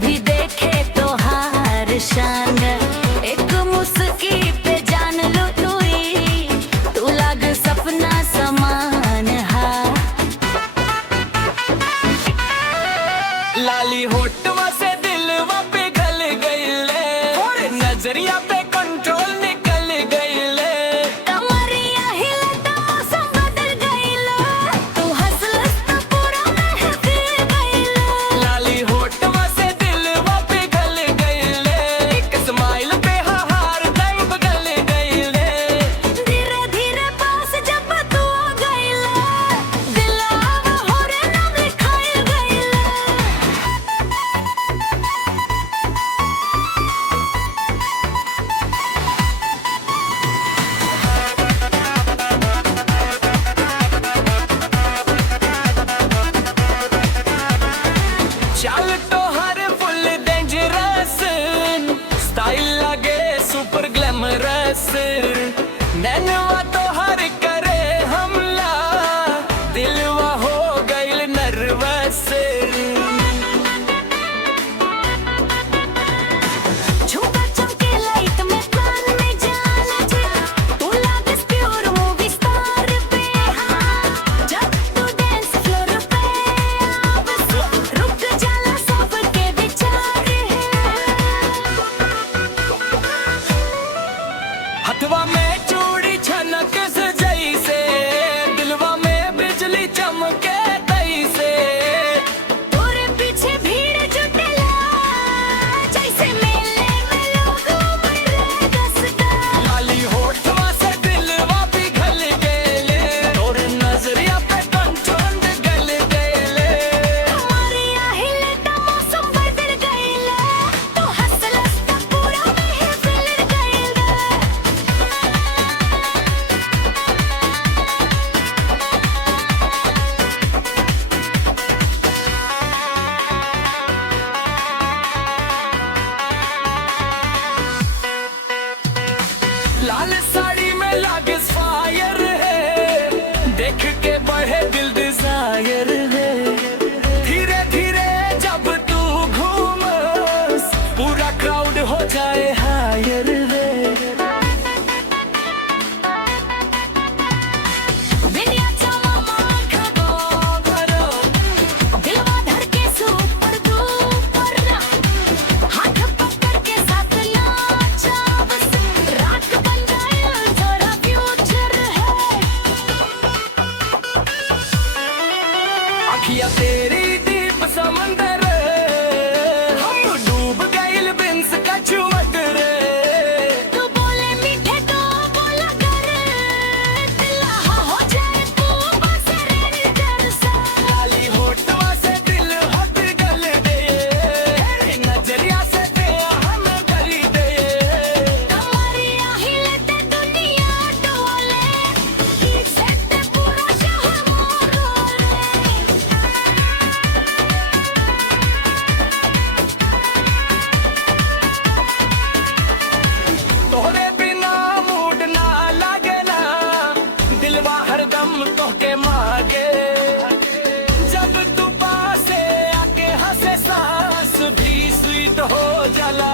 भी देखे तो हार शान, एक मुस्की पे जान लो तू लाग सपना समान हा। लाली होठवा से दिलवा पे गल गईले, नजरिया पे कंट्रोल निकल गईले। कमरिया हिले तो मौसम बदल गईले, तू हंसलस तो पूरा महफिल गईले। लाली होठवा से दिलवा पे गल गईले, एक स्माइल पे हार दम बदल गईले। धीरे धीरे पास जब तू आ गईले, दिलवा होरे नाम लिखाई गईले। चाल तो हर फुल डेंजरस, स्टाइल लगे सुपर ग्लैमरस। नैनवा तो हर करे हमला, दिलवा हो गईल नर्वस। झुमका चमके लाइट में कान में जाला जे, तू लागस प्योर मूवी स्टार पे हाँ। जब तू डांस फ्लोर पे आवस, रुक जाला सब के विचार है। हथवा में चूड़ी छनक से जैसे, दिलवा में बिजली चमके तैसे। तोरे पीछे भीड़ जुटेला, जैसे मेले में लोग उमड़े दसदा। लाली होठवा से दिलवा पिघल गेले, तोर नजरिया पे कंट्रोल गल गेले। कमरिया हिले तो मौसम बदल गईले, तू हंसलस तो पूरा महफिल गईले। लाल साड़ी में लागे फायर है, देख के बढ़े दिल डिजायर है। धीरे धीरे जब तू घूमस, पूरा क्राउड हो जाए हायर है। बिनिया चला मांग करो दिलवा धड़के सुपर डुपर, हाथ पकड़ के साथ नाचा बस, रात बन गया थोड़ा फ्यूचर है। अखियां तेरी दीप समंदर, हम डूब गइल बिन्स का चुमक रे। तू बोले मीठे तो बोला कर, दिल हो जाए तू बस रेंजर सा। लाली होठवा से दिल हद गल दे, नजरिया से ते हम गली दे। कमरिया हिले ते दुनिया डोले, इज्जत ते पूरा शहर मोरोले। तोहरे बिना मूड ना लागे ना, दिलवा हरदम तोहके मांगे। जब तू पासे आके हंसे, सांस भी स्वीट हो जाला।